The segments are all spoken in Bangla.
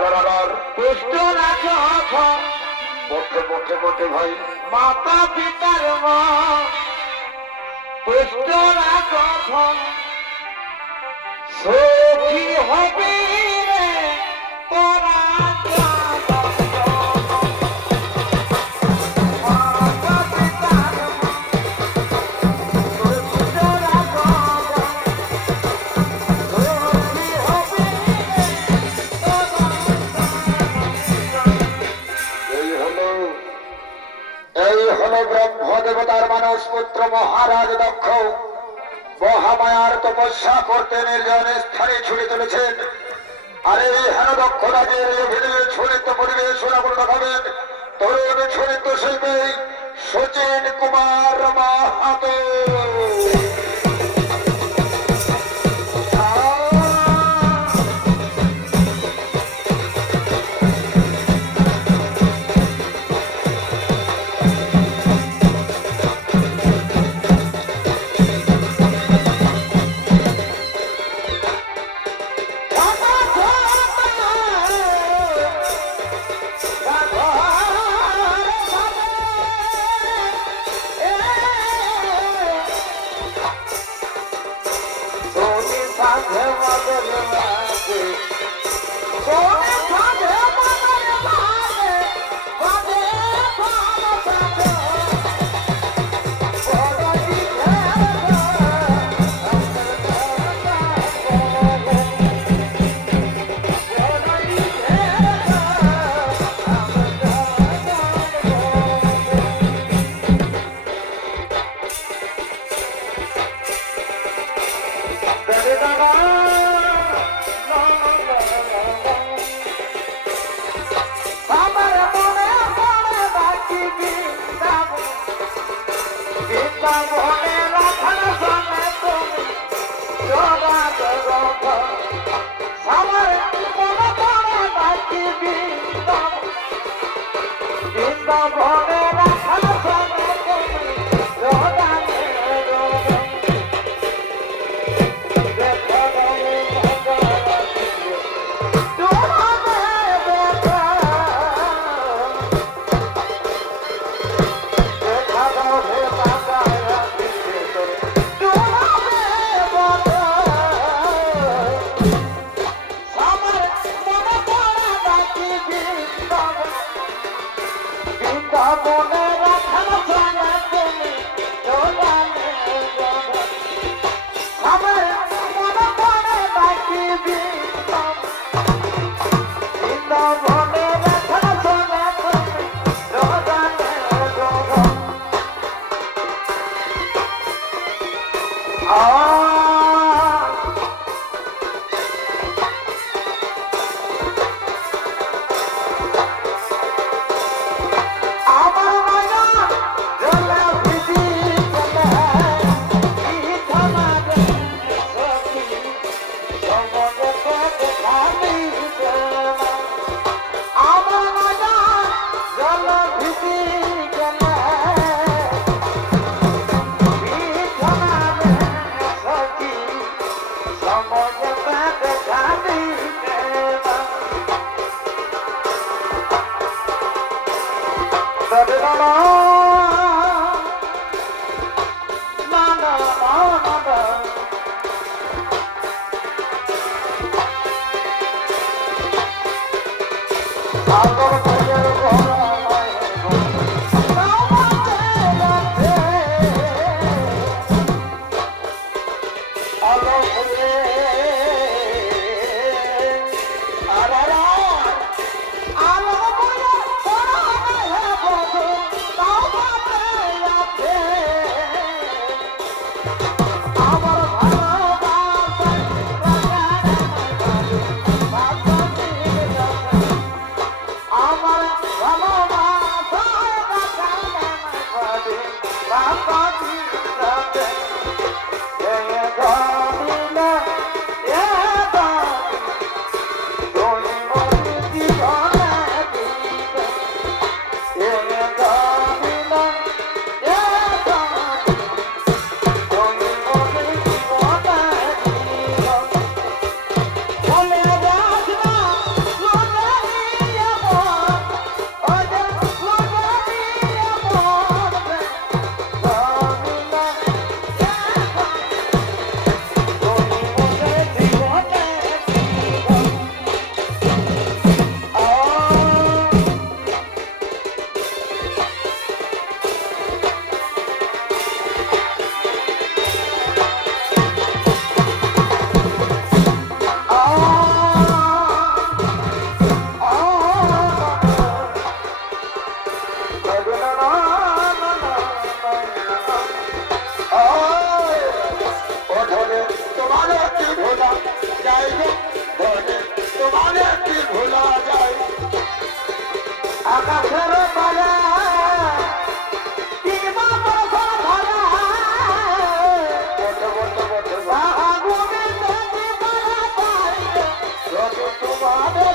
বরাবর পুষ্ট রাখো পথে পথে পথে ভাই মাতা পিতার পুষ্ট রাখো সুখী হবি রে তোরা ব্রহ্মদেবতার মানস পুত্র মহারাজ দক্ষ মহামায়ার তপস্যা করতে নির্জন স্থানে ছুটে চলেছেন। আর এই হেন দক্ষ রাজের অভিনয় ছড়িত পরিবেশনা করে দেখাবেন তরুণ ছড়িত শিল্পী সচিন কুমার মাহাতো।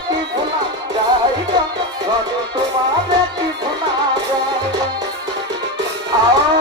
কি ভুলা যায় গো ধনী তোমারে কি ভুলা যায় আও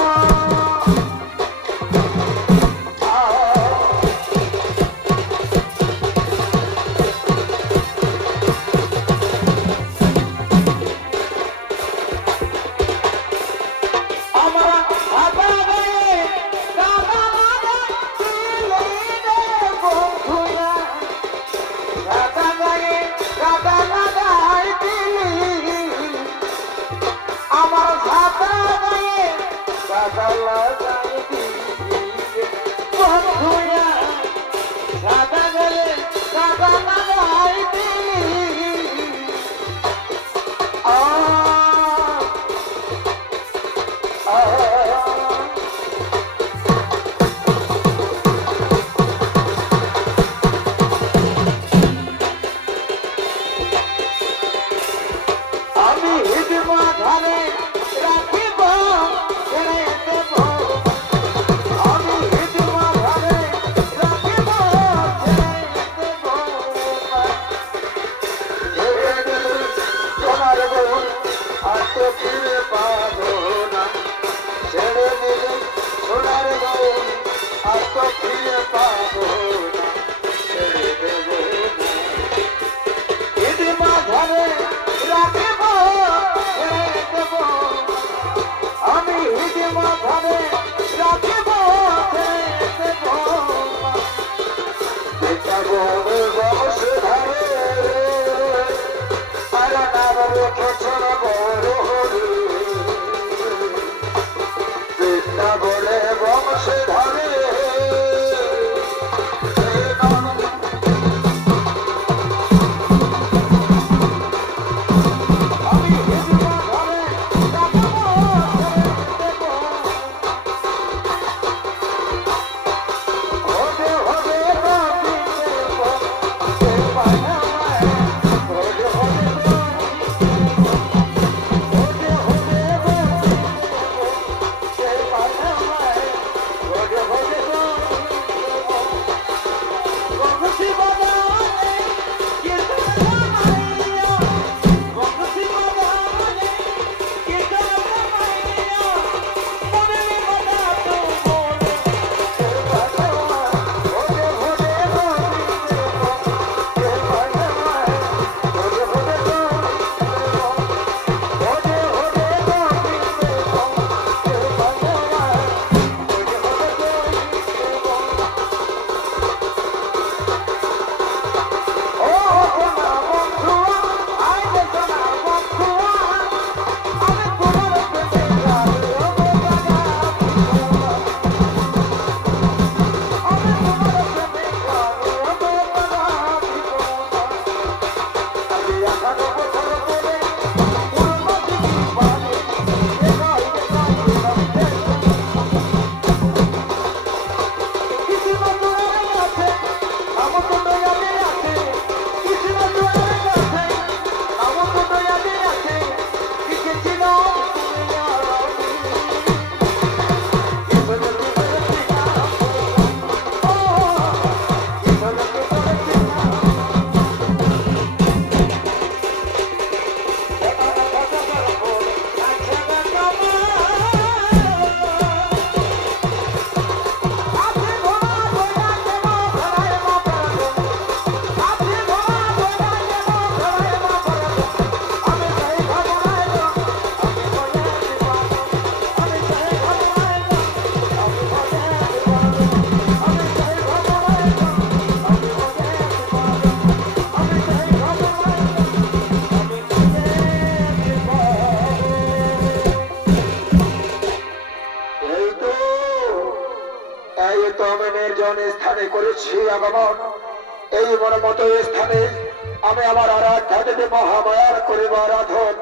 করেছি আগমন এই মতো স্থানে আমি আমার আরাধ্যা দেবী মহামায়ার করিব আরাধন।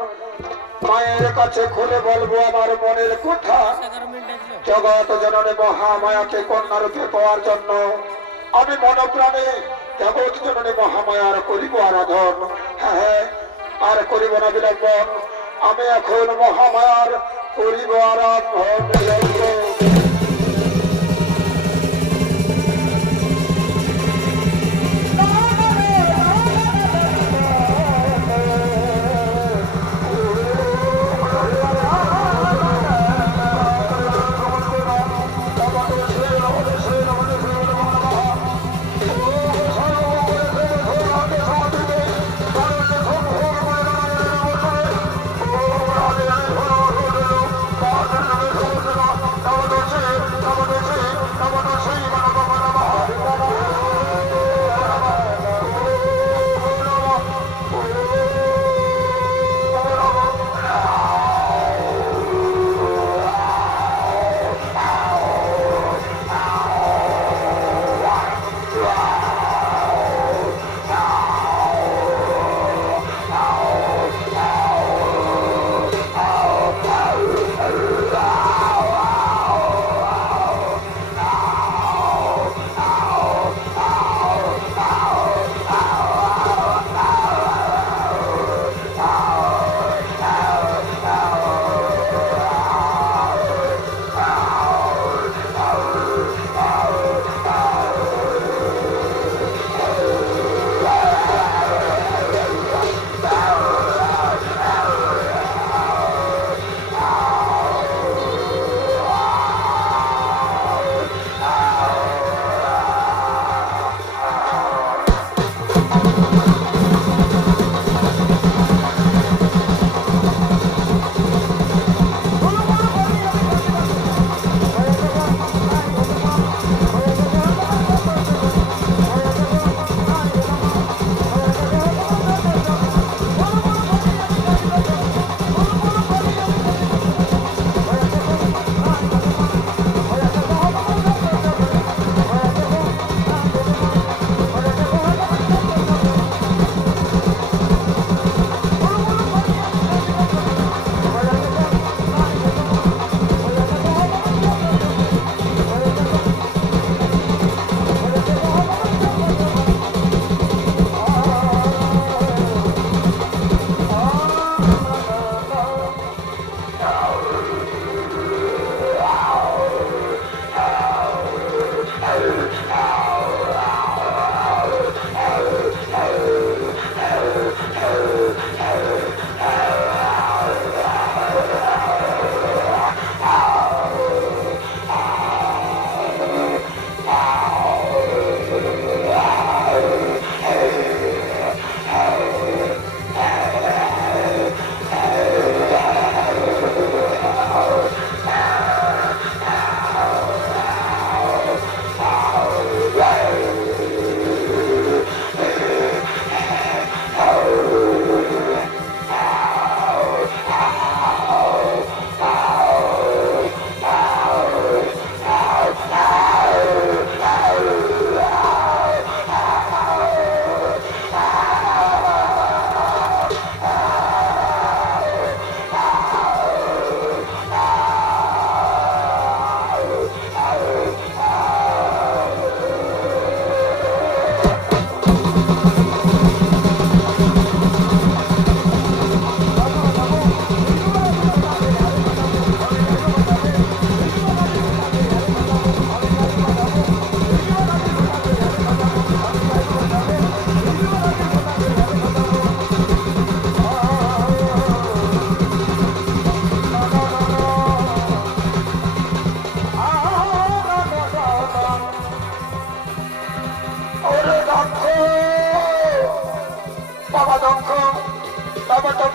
মায়ের কাছে খুলে বলবো আমার মনের কথা, জগৎ জননী মহামায়াকে কন্যা রূপে পাওয়ার জন্য আমি মনপ্রাণে জগৎ জননী মহামায়ার করিব আরাধন। হ্যাঁ, আর করিব না বিলম্বন, আমি এখন মহামায়ার করিব আরাধন।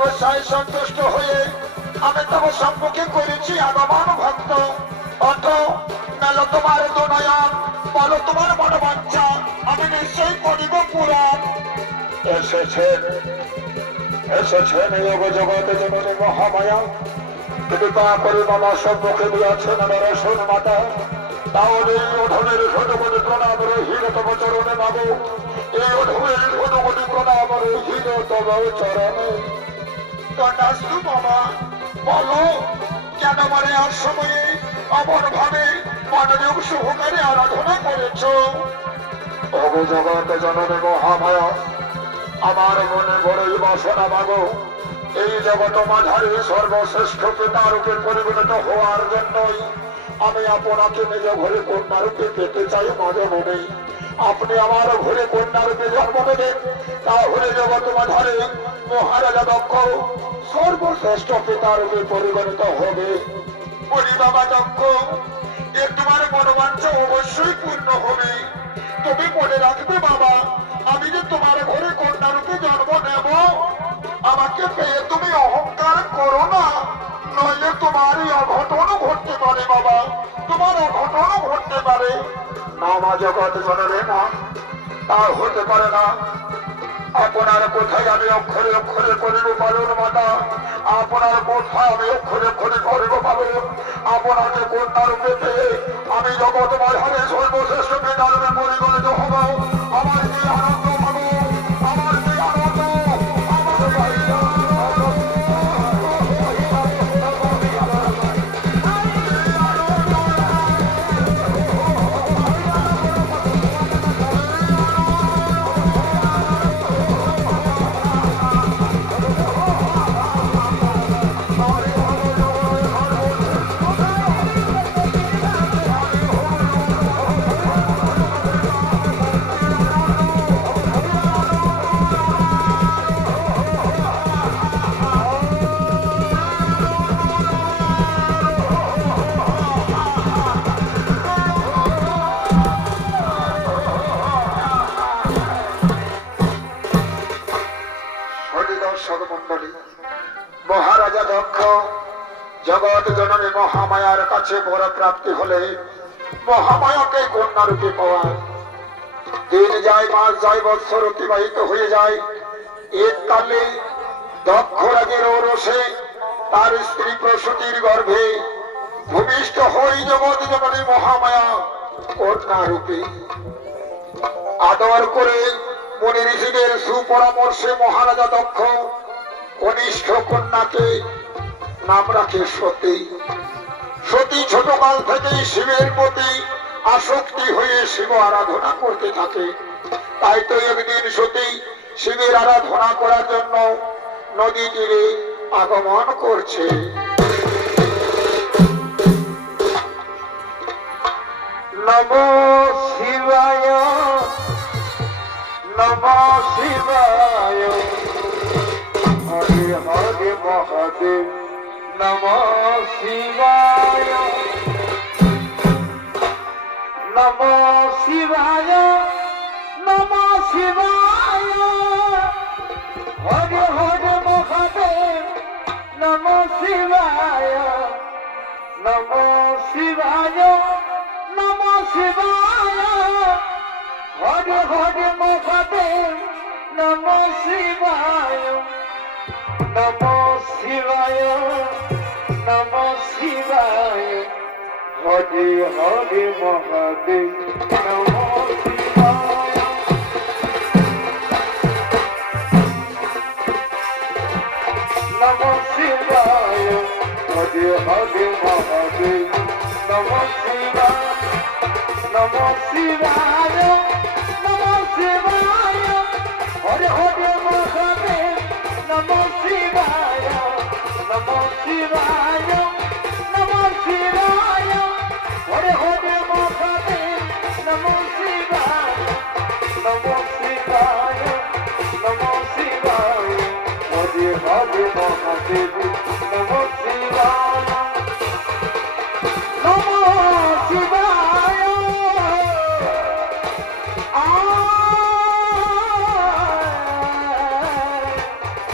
তপস্যায় সন্তুষ্ট হয়ে আমি তব সম্মুখে করেছি আগমন ভক্ত। অত মেলো তোমার দনয়ন, বলো তোমার মনোবাঞ্ছা, আমি নিশ্চয়ই করিব পূরণ। এসেছেন এসেছেন যোগ জগতে জননী মহামায়া, কৃপা করে মামা সম্মুখে দিয়েছেন নরসন মাতা। তাহলে এই অধমের শতকোটি প্রণাম রহিল তব চরণে মাগো, এই অধমের শতকোটি প্রণাম রহিল তব চরণে। তথাস্তু বাবা, বলো কেন মানে আর সময়ে অমন ভাবে মনোযোগ সহকারে আরাধনা করেছ? অগ জগত জননী মহামায়া, আমার মনে বড়ই বাসনা মাগো, এই জগৎ মাঝারি সর্বশ্রেষ্ঠ পিতারূপে পরিগণিত হওয়ার জন্যই আমি আপনাকে নিজ ঘরে কন্যারূপে পেতে চাই মাঝে মনে। আপনি আমার ঘরে কন্যারূপে জন্ম দেবেন, তাহলে জগৎ মাঝারি মহারাজা দক্ষ সর্বশ্রেষ্ঠ পিতারূপে পরিগণিত হবে। বলি বাবা দক্ষ, এর তোমার মনোবাঞ্ছা অবশ্যই পূর্ণ হবে। তুমি মনে রাখবে বাবা, আমি যে তোমার ঘরে কন্যারূপে জন্ম নেব, আমাকে পেয়ে তুমি অহংকার করো না, নইলে তোমার এই অঘটনও ঘটতে পারে বাবা, তোমার অঘটনও ঘটতে পারে। না মা জগৎ জনরে না, তা হতে পারে না। আপনার কোথায় আমি অক্ষরে অক্ষরে করিব পালন মাতা, আপনার কোথায় আমি অক্ষরে অক্ষরে করিব পালন। আপনাকে কন্যারূপে পেয়ে আমি জগৎ মাঝারে সর্বশ্রেষ্ঠ পিতারূপে পরিগণিত হব। আমার কি আনন্দ পাবো, আমার কি আনন্দ, আমার ভাই মহারাজা দক্ষ জগৎ জননী মহামায়ার কাছে বড় প্রাপ্তি হলে মহামায়াকে কন্যারূপে পাওয়ায়। দিন যায়, মাস যায়, বৎসর অতিবাহিত হয়ে যায়। এককালে দক্ষ রাজের ঔরসে তার স্ত্রী প্রসূতির গর্ভে ভূমিষ্ঠ হই জগৎ জননী মহামায়া কন্যারূপে। আদর করে মুনি ঋষিদের সুপরামর্শে মহারাজা দক্ষ কনিষ্ঠ কন্যাকে নাম রাখে সতী। সতী ছোটকাল থেকেই শিবের প্রতি আসক্তি হয়ে শিব আরাধনা করতে থাকে। তাই তো একদিন সতী শিবের আরাধনা করার জন্য নদী তীরে আগমন করছে। নমো শিবায়, নমো শিবায়, হরে হরে মহাদেব, নমো শিবায়, নমো শিবায়, নমো শিবায়, হরে হরে মহাদেব, নমো শিবায়, নমো শিবায়, নমো শিবায়, হরে হরে মহাদেব, নমো শিবায়, নমো শিবায়, নমো শিবায়, হরে হরে মহাদেব, নমো শিবায়। নমো শিবায়, হরে হরে মহাদেব, নমো শিবায়, নমো শিবায়, নমো শিবায়, হরে হরে মহাদেব, নমো শিবায়, নমো শিবায়, নমো শিবায়, হরে হরে মহাদেব, নমো শিবায়, নমো শিবায়, নমো শিবায়, হরে হরে মহাদেব, নমো শিবায়, নমো শিবায়।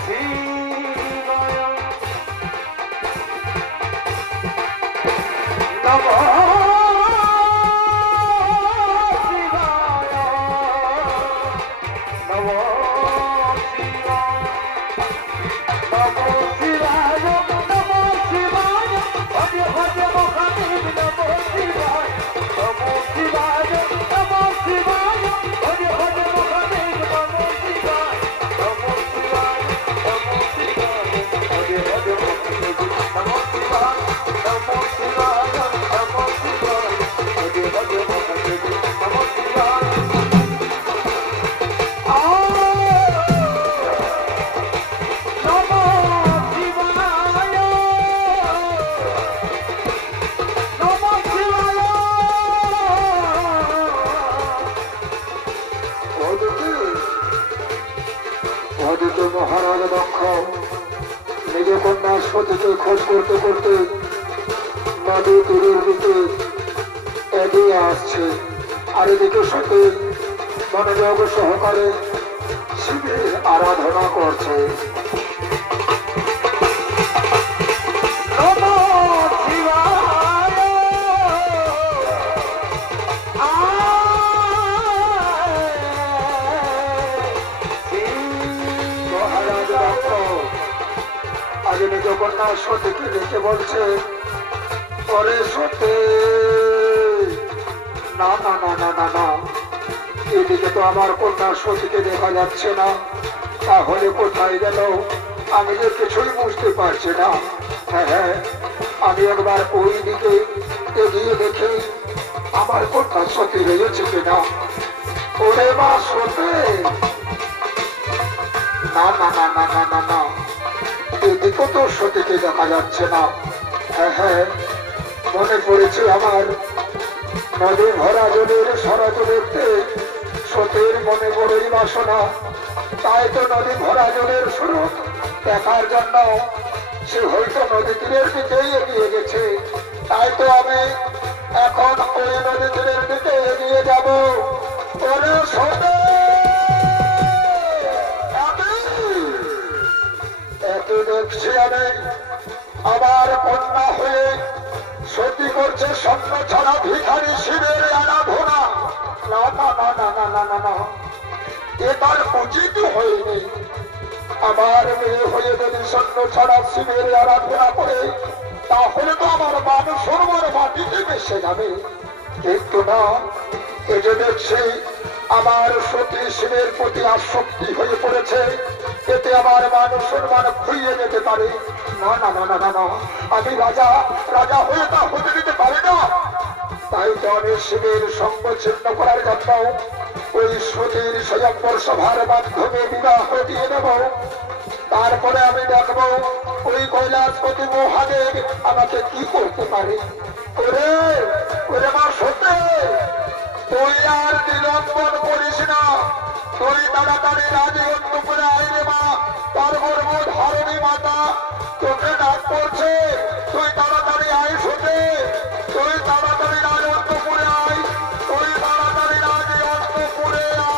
শিবায় অদিত মহারাজ দক্ষ নিজ কন্যা সতীকে খোঁজ করতে করতে নদী তীরের দিকে এগিয়ে আসছে, আর এদিকে সতী মনোযোগ সহকারে শিবের আরাধনা করছে। আজ নিজ কন্যা সতীকে দেখে বলছে, ওরে সতী, না না না না না না, এদিকে তো আমার কন্যা সতীকে দেখা যাচ্ছে না, তাহলে কোথায় গেল? আমি যে কিছুই বুঝতে পারছি না। হ্যাঁ হ্যাঁ, আমি একবার ওই দিকে এগিয়ে দেখি আমার কন্যা সতী রয়েছে কিনা। ওরে মা সতী, না না না না না না না, এদিকে তো সতীকে দেখা যাচ্ছে না। হ্যাঁ হ্যাঁ, মনে পড়েছে আমার নদী ভরা জলের সরাজ দেখতে সতীর মনে বড়ই বাসনা, তাই তো নদী ভরা জলের স্বরূপ দেখার জন্য সে হয়তো নদী তীরের দিকেই এগিয়ে গেছে। তাই তো আমি এখন ওই নদী তীরের দিকে এগিয়ে যাব। ওরে সতী, এত দেখছি আমি আমার কন্যা হয়ে সতী করছে স্বপ্ন ছাড়া ভিখারি শিবের আরাধনা। না না না না না না না না, এ তার উচিত হয়নি। আমার মেয়ে হয়ে যদি স্বপ্ন ছাড়া শিবের আরাধনা করে, তাহলে তো আমার মান সরোবর মাটিতে মিশে যাবে। কিন্তু না, এই যে দেখছি আমার সতী শিবের প্রতি আসক্তি হয়ে পড়েছে, এতে আমার মান সম্মান খুইয়ে যেতে পারে। না না না না না না, আমি রাজা, রাজা হয়ে তা হতে দিতে পারি না। তাই তো আমি শিবের সঙ্গ ছিন্ন করার জন্য ওই সতীর স্বয়ম্বর সভার মাধ্যমে বিবাহ দিয়ে দেব। তারপরে আমি দেখবো ওই কৈলাসপতি মহাদেব আমাকে কি করতে পারে। ওরে ওরে মা সতী, তুই আর বিলম্বন করিস না, তুই তাড়াতাড়ি রাজগন্ধপুরে আয় রে মা, তার গর্ব ধারণী মাতা তোকে ডাক করছে, তুই তাড়াতাড়ি আয় সতী, তুই তাড়াতাড়ি রাজগন্ধপুরে আয়, তুই তাড়াতাড়ি রাজগন্ধপুরে আয়।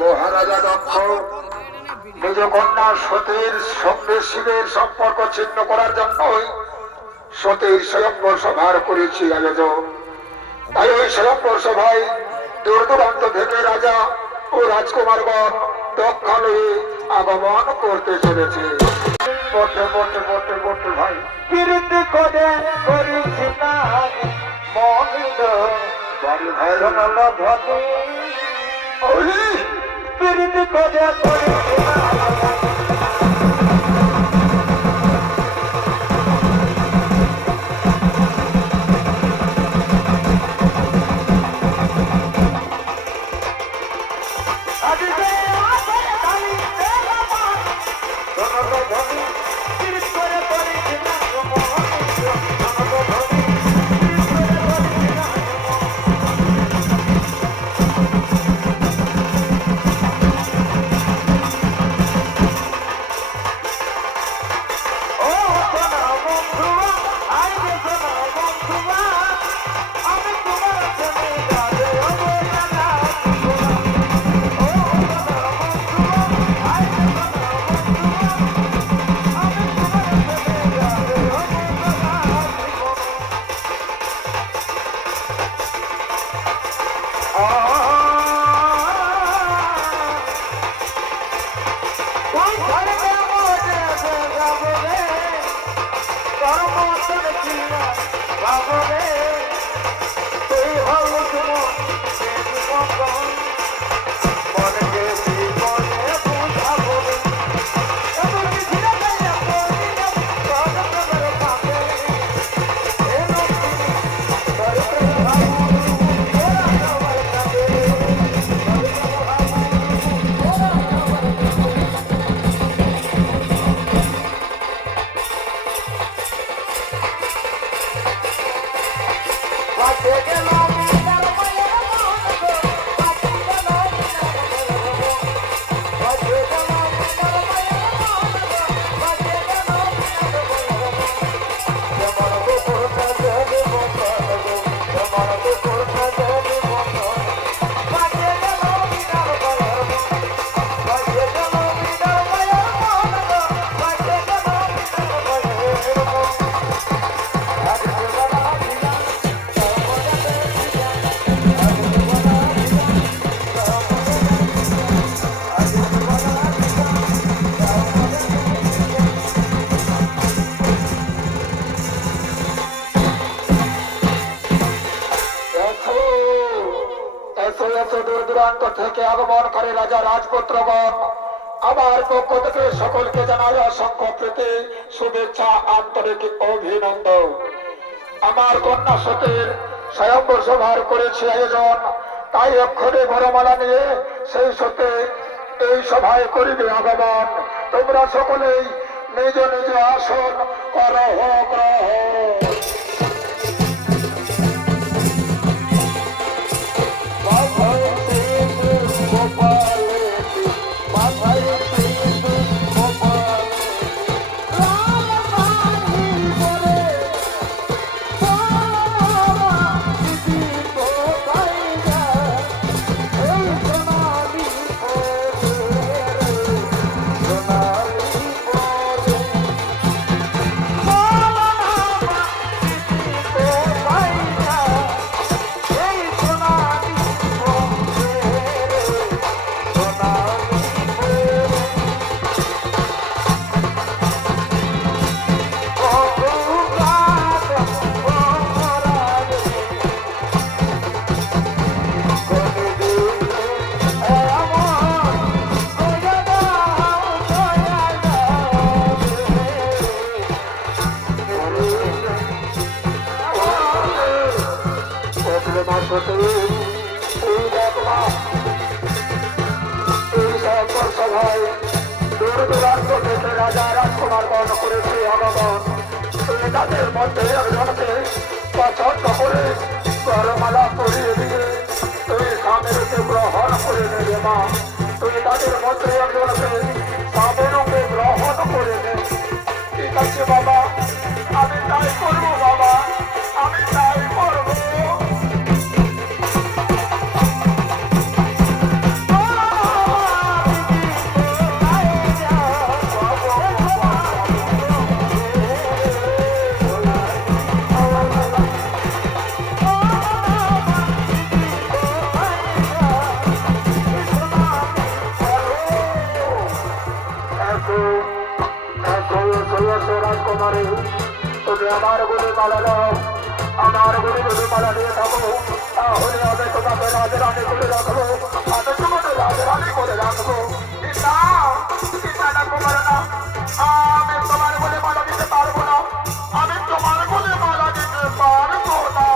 মহারাজা দক্ষ নিজ কন্যা সতীর সঙ্গে শিবের সম্পর্ক ছিন্ন করার জন্যই সতীর স্বয়ম্বর সভার করেছি আয়োজন। তাই ওই স্বয়ম্বর সভায় দূর দূরান্ত থেকে রাজা ও রাজকুমারগণ দক্ষালয়ে আগমন করতে চলেছে। পটে পটে পটে পটে ভাই কীর্তি করে করিছি না মনিদ বাড়ি ভাই ধতে কীর্তি করে করিছি না ধনী বন্ধুয়া আইবে শোনো বন্ধুয়া আমি তোমার প্রেমে গাবে ও জানা ও বন্ধুয়া আইবে শোনো বন্ধুয়া আমি তোমার প্রেমে গাবে ও ওই ঘরে মনে যাবো রে তোর মতন কিনা পাবো রে তুই হল তোমার মতন মনকে জীবনে বুঝাবো রে এমন ঘিরে গেলে পড়ি না তোর তোমার পাবে এ নতুন তোর ভাবো ওরা তোমার পাবে বাজে গেল মিনার মায়ের মন গো বাজে গেল বাজে গেল মিনার মায়ের মন গো বাজে গেল যেমন গোপর কাজে মতন গো যেমন গোপর কাজে মতন বাজে গেল মিনার মায়ের মন বাজে গেল মিনার মায়ের মন গো বাজে গেল মিনার মায়ের মন আজ বেলা দিলা দূর দূরান্ত থেকে আগমন করে রাজা রাজপুত্রগণ আমার পক্ষ থেকে সকলকে জানাই অসংখ্য প্রীতি শুভেচ্ছা আন্তরিক অভিনন্দন। আমার কন্যা সতীর স্বয়ম্বর সভার করেছি আয়োজন, তাই অক্ষরে বরমালা নিয়ে সেই সতে এই সভায় করিবে আগমন। তোমরা সকলেই নিজ নিজ আসন করহ গ্রহণ। রাজা রাজকুমার গণ করেছে আগমন। তুমি তাদের মধ্যে একজনকে পছন্দ করে গরমালা পরিয়ে দিয়ে তুমি স্বামীরূপে গ্রহণ করে নেবে মা। তুমি তাদের মধ্যে একজনকে স্বামীরূপে গ্রহণ করে নে। ঠিক আছে বাবা, আমি তাই করবো বাবা, আমি তাই করবো। রাজকুমারী, তুমি আমার গুলি মালা দাও, আমার গুলি মালা দিয়ে থাকো, তাহলে আমি তোমাকে রাজরানি করে রাখবো, আমি তোমাকে রাজরানি করে রাখবো। আমি তোমার গুলি মালা দিতে পারবো না, আমি তোমার গুলি মালা দিতে পারবো না।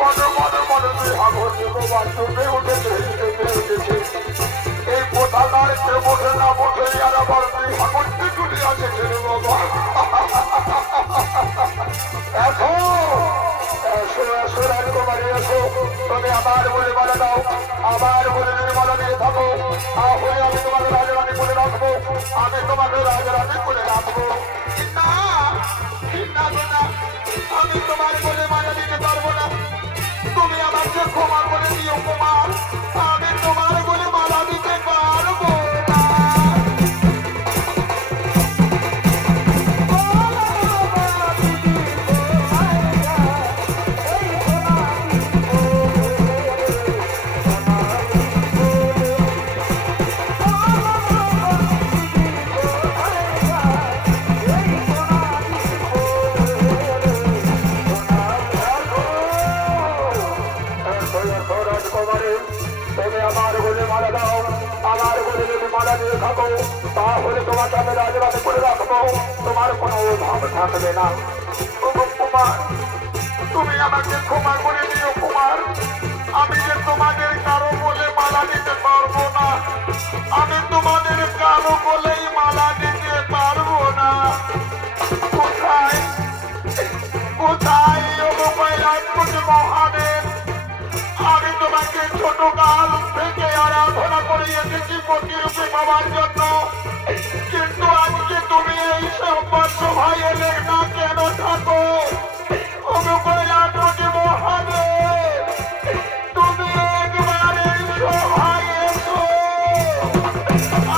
মনে মনে মনে তুই হাগর বাচ্চা উঠেছে আমার বলে মালা দাও, আমার বলে যদি মালা দিয়ে থাকো, তাহলে আমি তোমাকে রাজরানী করে রাখবো, আমি তোমাকে রাজরানী করে রাখবো। না না না, আমি তোমার বলে মালা দিতে পারবো না। তুমি আমাকে ক্ষমা করে দিও কুমার, আমি তোমার বলে মালা দিতে পারবো না। তুমি আমার বলে মালা দাও, আমার বলে যদি মালা দিয়ে থাকো, তাহলে তোমাকে আমি রাজরাতে করে রাখবো, তোমার কোনো অভাব থাকবে না। কুমার, তুমি আমাকে ক্ষমা করে দিও কুমার, আমি যে তোমাদের কারো বলে মালা দিতে পারবো না, আমি তোমাদের কারো বলেই মালা দিতে পারবো না। কোথায় কোথায় মহাদেব, আমি তোমাকে ছোট কাল থেকে আরাধনা করে এসেছি প্রতিরূপে পাওয়ার জন্য, কিন্তু আজকে তুমি এই সভায় এলে না কেন থাকো? মহাদেব, তুমি একবার এই সভায় এসো,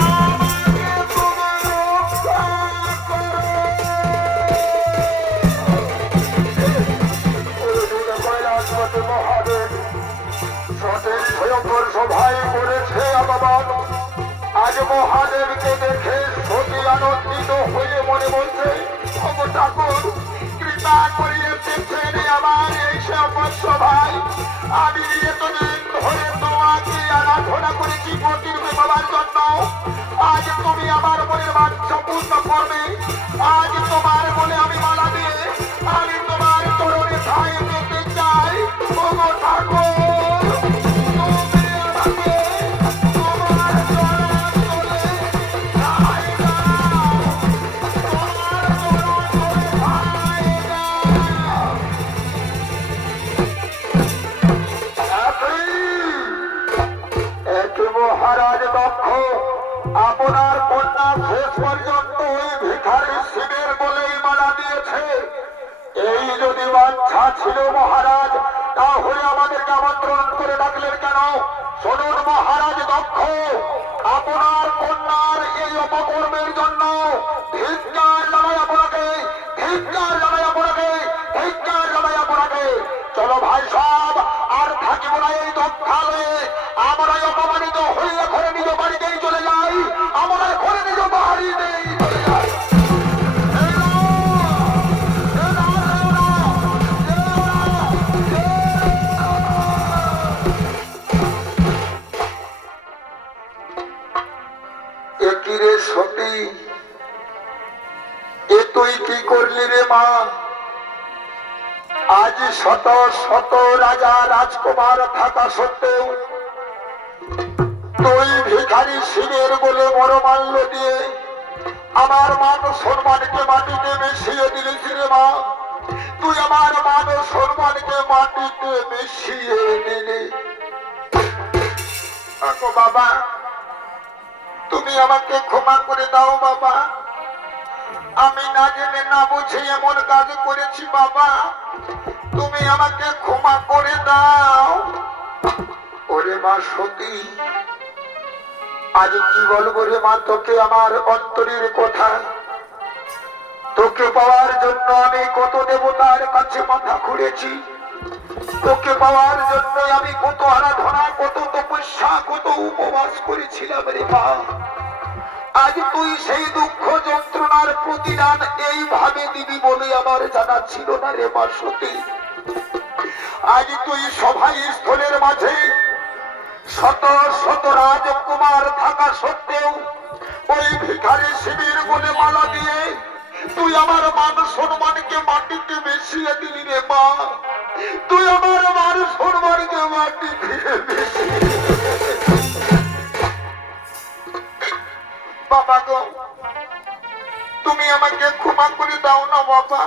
আমাকে তুমি রক্ষা করো। মহাদেব সতের ভয়ঙ্কর সভায় করেছে অপমান, আজ মহাদেবকে দেখে সতী আনন্দিত হয়ে মনে বলছে, ঠাকুর কৃপা করিয়েছেন আমার এই সভায়, আমি এতদিন ধরে তোমাকে আরাধনা করেছি প্রতিরূপে পাওয়ার জন্য, আজ তুমি আমার মনের বাঞ্ছা পূর্ণ করবে, আজ তোমার বলে আমি মালা দিয়ে আমি তোমার চরণে ঠাঁই পেতে চাই। ঠাকুর মহারাজ দক্ষ আপনার কন্যা শেষ পর্যন্ত ওই ভিখারি শিবের বলেই মালা দিয়েছে। এই যদি বাঞ্ছা ছিল মহারাজ, তাহলে আমাদেরকে আমন্ত্রণ করে ডাকলেন কেন? শুনুন মহারাজ দক্ষ, আপনার কন্যার এই অপকর্মের জন্য ধিক্কার জানাই আপনাকে, ধিক্কার জানাই আপনাকে, ধিক্কার জানাই আপনাকে। চলো ভাই সব, আর থাকিব না এই দক্ষালয়ে, আমরা অপমানিত হইয়া ঘরে নিজ বাড়িতেই চলে যাই, আমরা ঘরে নিজ বাড়িতেই চলে যাই। একিরে সতী, এ তুই কি করলি রে মা? আজ শত শত রাজা রাজকুমার থাকা সত্ত্বেও তুই ভিখারি শিবের বলে মরমাল্য দিয়ে আমার মান সম্মানকে মাটিতে মিশিয়ে দিলিস রে মা, তুই আমার মান সম্মানকে মাটিতে মিশিয়ে দিলি। বাবা, তুমি আমাকে ক্ষমা করে দাও বাবা, আমি না জেনে না বুঝে এমন কাজ করেছি বাবা, তুমি আমাকে ক্ষমা করে দাও। ওরে মা সতী, আজ কি বলবো রে মা তোকে আমার অন্তরের কথা। তোকে পাওয়ার জন্য আমি কত দেবতার কাছে মাথা ঘুরেছি, তোকে পাওয়ার জন্য আমি কত আরাধনা, কত তপস্যা, কত উপবাস করেছিলাম রে মা। আজ তুই সেই দুঃখ যন্ত্রণার প্রতিদান এইভাবে দিবি বলে আমার জানা ছিল না রে মা সতী। আজ তুই সভাই স্থলের মাঝে শত শত রাজকুমার থাকা সত্ত্বেও ওই ভিখারি শিবির বলে মালা দিয়ে তুই আমার মান সম্মানকে মাটিতে মিশিয়ে দিলি রে মা, তুই আমার মান সম্মানকে মাটিতে মিশিয়ে। বাবা গো, তুমি আমাকে ক্ষমা করে দাও না বাবা,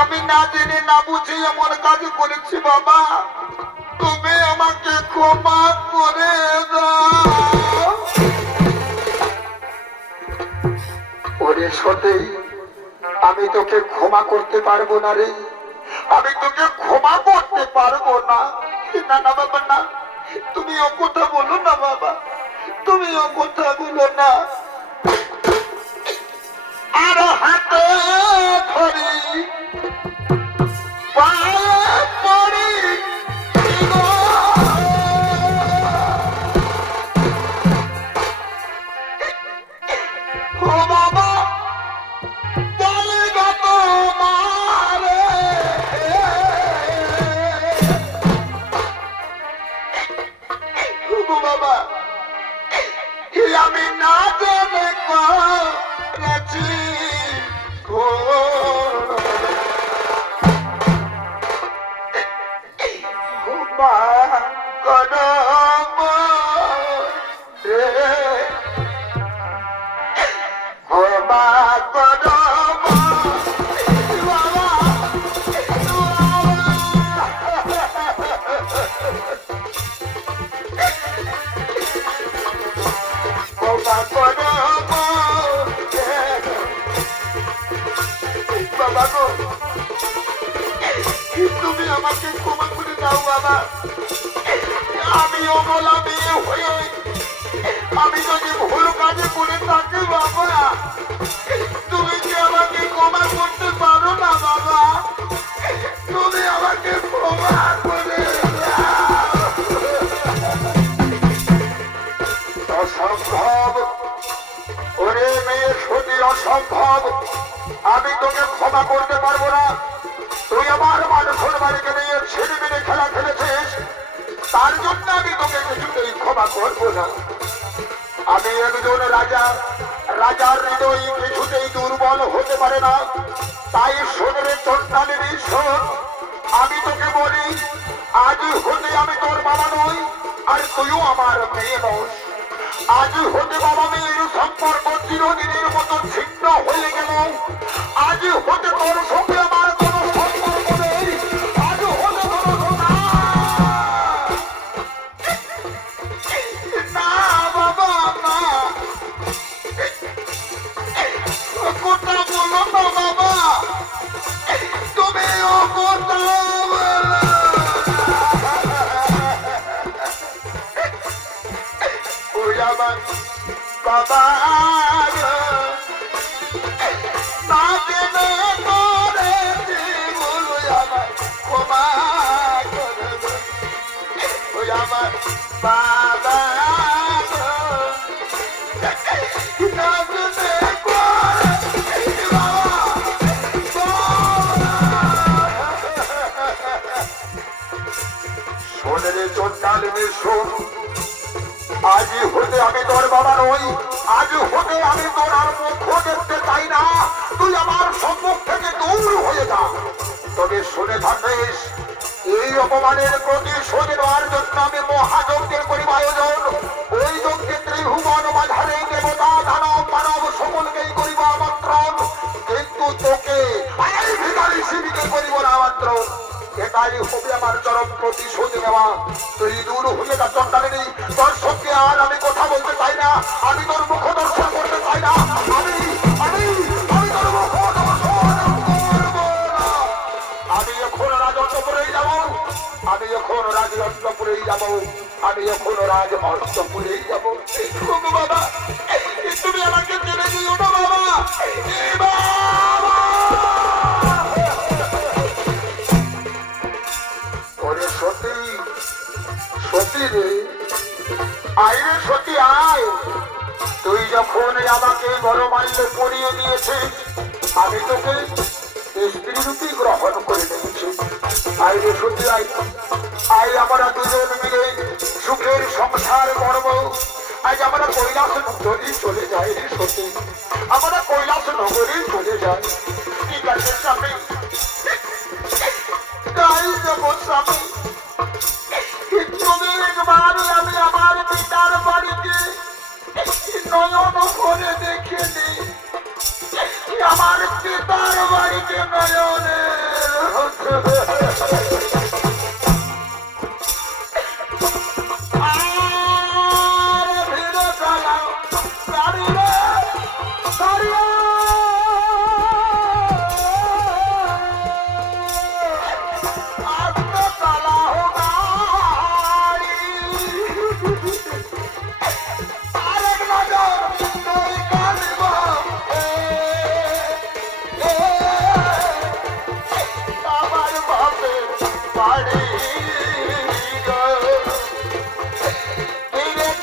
আমি না জেনে না বুঝে এমন কাজ করেছি বাবা, তুমি আমাকে ক্ষমা করে দাও। ওরে সতেই, আমি তোকে ক্ষমা করতে পারবো না রে, আমি তোকে ক্ষমা করতে পারবো না। না না বাবা না, তুমি ও কথা বলো না বাবা, তুমি ও কথা বলো না। আর হাতে ধরি পায়ে পড়ি গো। ও বাবা বলে গো তোমারে, ও বাবা আমি না জেনে করেছি মা কদম রে, ও মা কদম বাবা, ও মা কদম বাবা গো, তুমি আমাকে ক্ষমা করে দাও বাবা। আমি অবলা মেয়ে হয়ে আমি যদি ভুল কাজে করে থাকি বাবা, তুমি কি আমাকে ক্ষমা করতে পারো না বাবা? তুমি আমাকে ক্ষমা করে দাও। অসম্ভব, ওরে মেয়ে সত্যি অসম্ভব, আমি তোকে ক্ষমা করতে পারবো না। তুই আমার মানুষের বাড়িকে নিয়ে ছেড়ে মেরে খেলা খেলেছিস, তার জন্য আমি তোকে কিছুতেই ক্ষমা করবো না। আমি একজন রাজা, রাজার হৃদয় কিছুতেই দুর্বল হতে পারে না, তাই সোদরে চন্ডালে বিশ্ব আমি তোকে বলি, আজ হতে আমি তোর বাবা নই, আর তুইও আমার মেয়ে নস। আজ হতে বাবা মেয়ের সম্পর্ক চিরদিনের মতো ছিন্ন হয়ে গেল। আজ হতে তোর সঙ্গে আমার কোনো সম্পর্ক নেই। আজ হতে না বাবা না, কথা বলো না বাবা, তুমি ও কথা বলো। ওই আমার বাবা না জেনে করেছি ভুল, আমার ক্ষমা করে দাও। ওই আমার বাবা না জেনে করেছি শোনে রে চন্ডাল শোন, আজ হতে আমি তোর বাবা নই, আজ হতে আমি তোর আর মুখ দেখতে চাই না। তুই আমার সম্মুখ থেকে দূর হয়ে যা। তবে শুনে থাকিস, এই অপমানের প্রতিশোধ নেওয়ার জন্য আমি মহাযজ্ঞের করিব আয়োজন। ওই যজ্ঞে ত্রিভুবন মাঝারে দেবতা দানব মানব সকলকেই করিব আমন্ত্রণ, কিন্তু তোকে এই ভিখারি শিবিকে করিব না আমন্ত্রণ। এটাই হবে আমার চরম প্রতিশোধ নেওয়া। তুই দূর হয়ে যা চন্ডালিনী, তোর সঙ্গে আর আমি কথা বলতে চাই না, আমি তোর মুখ দর্শন করতে চাই না, আমি আমি আমি তোর মুখ দর্শন করব না। আমি এখন রাজপুরেই যাব, আমি এখন রাজপুরেই যাব, আমি এখন রাজ অষ্টপুরেই যাব। বাবা তুমি আমাকে ছেড়ে দিও না বাবা, বাবা সতী সতী রে, আইরে সতী আয়। তুই যখন আমাকে গরমাল্য পরিয়ে দিয়েছিস, আমি তোকে স্ত্রী রূপে গ্রহণ করে নিয়েছি। আইরে সতী আয়, আয় আমরা দুজন মিলে সুখের সংসার করব। আজ আমরা কৈলাস নগরী চলে যাই রে সতী, আমরা কৈলাস নগরী চলে যাই। ঠিক আছে স্বামী, তাই যাব স্বামী। তুমি একবার আমি আমার পিতার বাড়িতে নয়ন করে দেখে নি, আমার পিতার বাড়িতে নয়নের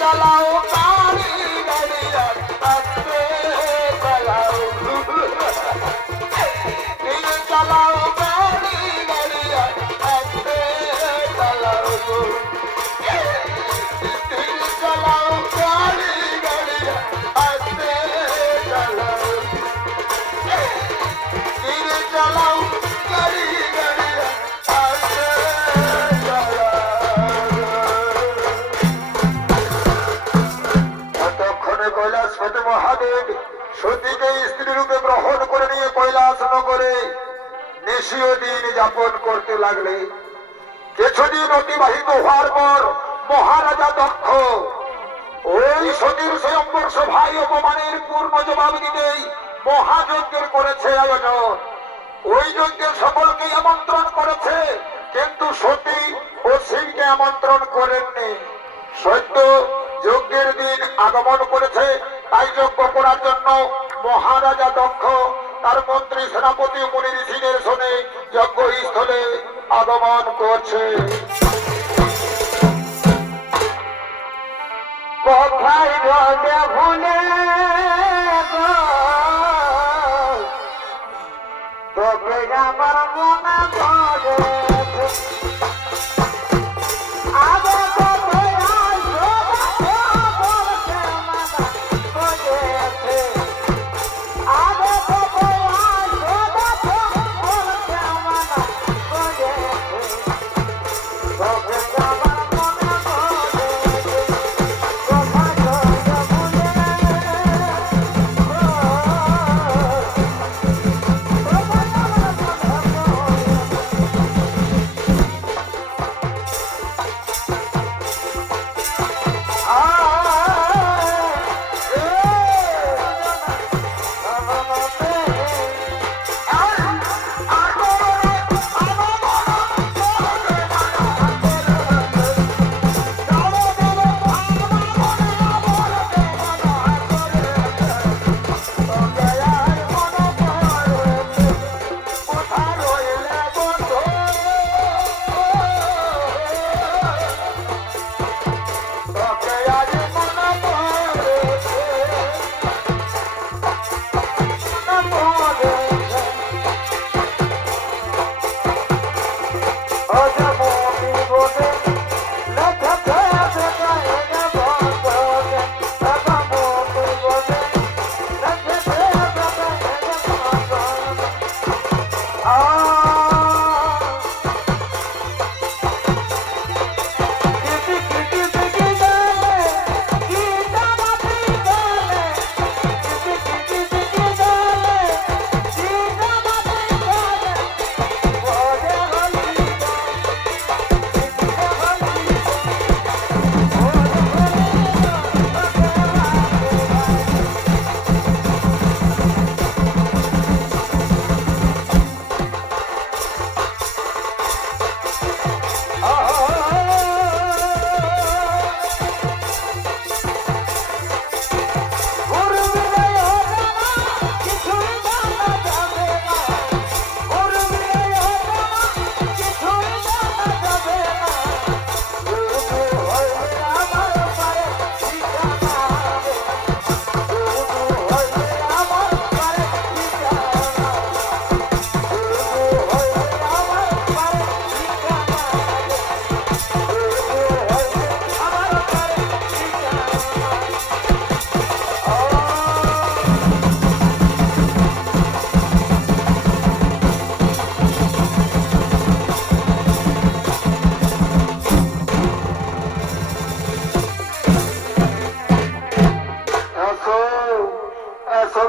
চালাও গাড়ি গাড়ি আস্তে চালাও ধীরে চালাও গাড়ি গাড়ি আস্তে চালাও ধীরে চালাও গাড়ি গাড়ি আস্তে চালাও ধীরে চালাও গাড়ি গাড়ি আস্তে ততক্ষণে কৈলাসপতি মহাদেব সতীকে স্ত্রী রূপে গ্রহণ করে নিয়ে কৈলাস নগরে নিশীয় দিন যাপন করতে লাগলে। কিছুদিন অতিবাহিত হওয়ার পর মহারাজা দক্ষ ওই সতীর স্বয়ম্বর সভায় অপমানের পূর্ণ জবাব দিতেই মহাযজ্ঞের করেছে আয়োজন। ওই যজ্ঞের সকলকে আমন্ত্রণ করেছে, কিন্তু সতী ও শিবকে আমন্ত্রণ করেননি। সত্য যজ্ঞের দিন আগমন করেছে, তাই যজ্ঞ করার জন্য মহারাজা দক্ষ তার মন্ত্রী সেনাপতি মুনি ঋষিদের শুনে যজ্ঞ স্থলে আগমন করছে। কোথায় রোদে ভুলে তোকে আমার মনে পড়ে আগে কোথায় আসো বলতে মানা করেছে আগে কোথায় আসো বলতে মানা করেছে তোকে আমার মনে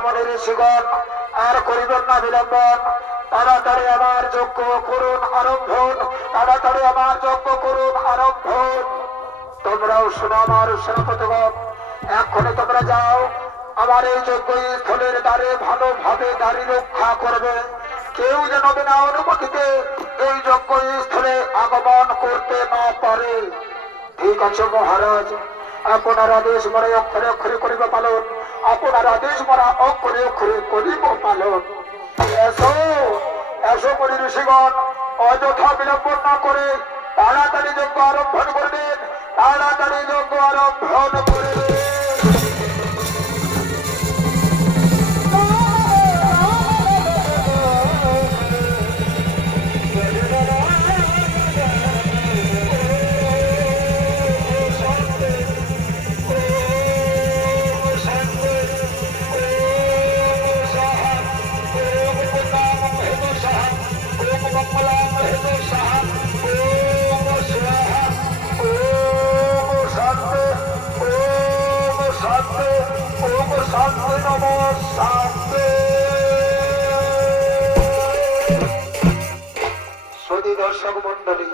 পড়ে ঋষিগণ আর করিবেন না বিলম্বন, তাড়াতাড়ি আমার যজ্ঞ করুন আরম্ভন, তাড়াতাড়ি আমার যজ্ঞ করুন আরম্ভন। তোমরাও শোনো আমার সেনাপতিগণ, এক্ষণে তোমরা যাও আমার এই যজ্ঞ স্থলের দ্বারে ভালোভাবে দাঁড়ি রক্ষা করবে। কেউ যেন বিনা অনুমতিতে এই যজ্ঞ স্থলে আগমন করতে না পারে। ঠিক আছে মহারাজ, আপনার আদেশ মরে অক্ষরে অক্ষরে করিব পালন, আপনার আদেশ মরা অক্ষরে অক্ষরে করিব পালন। এসো এসো মুনি ঋষিগণ, অযথা বিলম্বন না করে তাড়াতাড়ি যজ্ঞ আরম্ভ করবেন, তাড়াতাড়ি যজ্ঞ আরম্ভ নমস্তে। সুধী দর্শক মন্ডলী,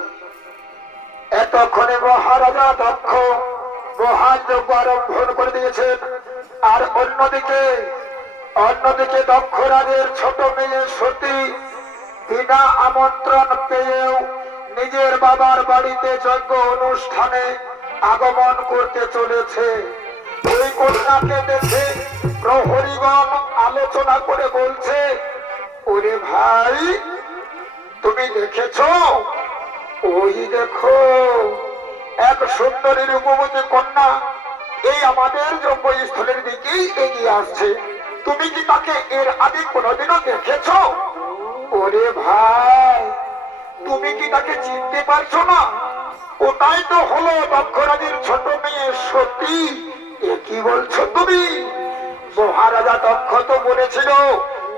এতক্ষণে মহারাজা দক্ষ মহান যজ্ঞ আরম্ভ করে দিয়েছেন। আর অন্যদিকে দক্ষ রাজের ছোট মেয়ে সতী বিনা আমন্ত্রণ পেয়েও নিজের বাবার বাড়িতে যজ্ঞ অনুষ্ঠানে আগমন করতে চলেছে। ওই কন্যাকে দেখে প্রহরীগণ আলোচনা করে বলছে, ওরে ভাই, তুমি দেখেছো? ওই দেখো, এক সুন্দরী রূপবতী কন্যা এই আমাদের যজ্ঞস্থলের দিকেই এগিয়ে আসছে। তুমি কি তাকে এর আগে কোনোদিনও দেখেছো? ওরে ভাই, তুমি কি তাকে চিনতে পারছো না? ওটাই তো হলো দক্ষরাজের ছোট মেয়ে সতী। এ কি বলছো তুমি? মহারাজা দক্ষ তো বলেছিল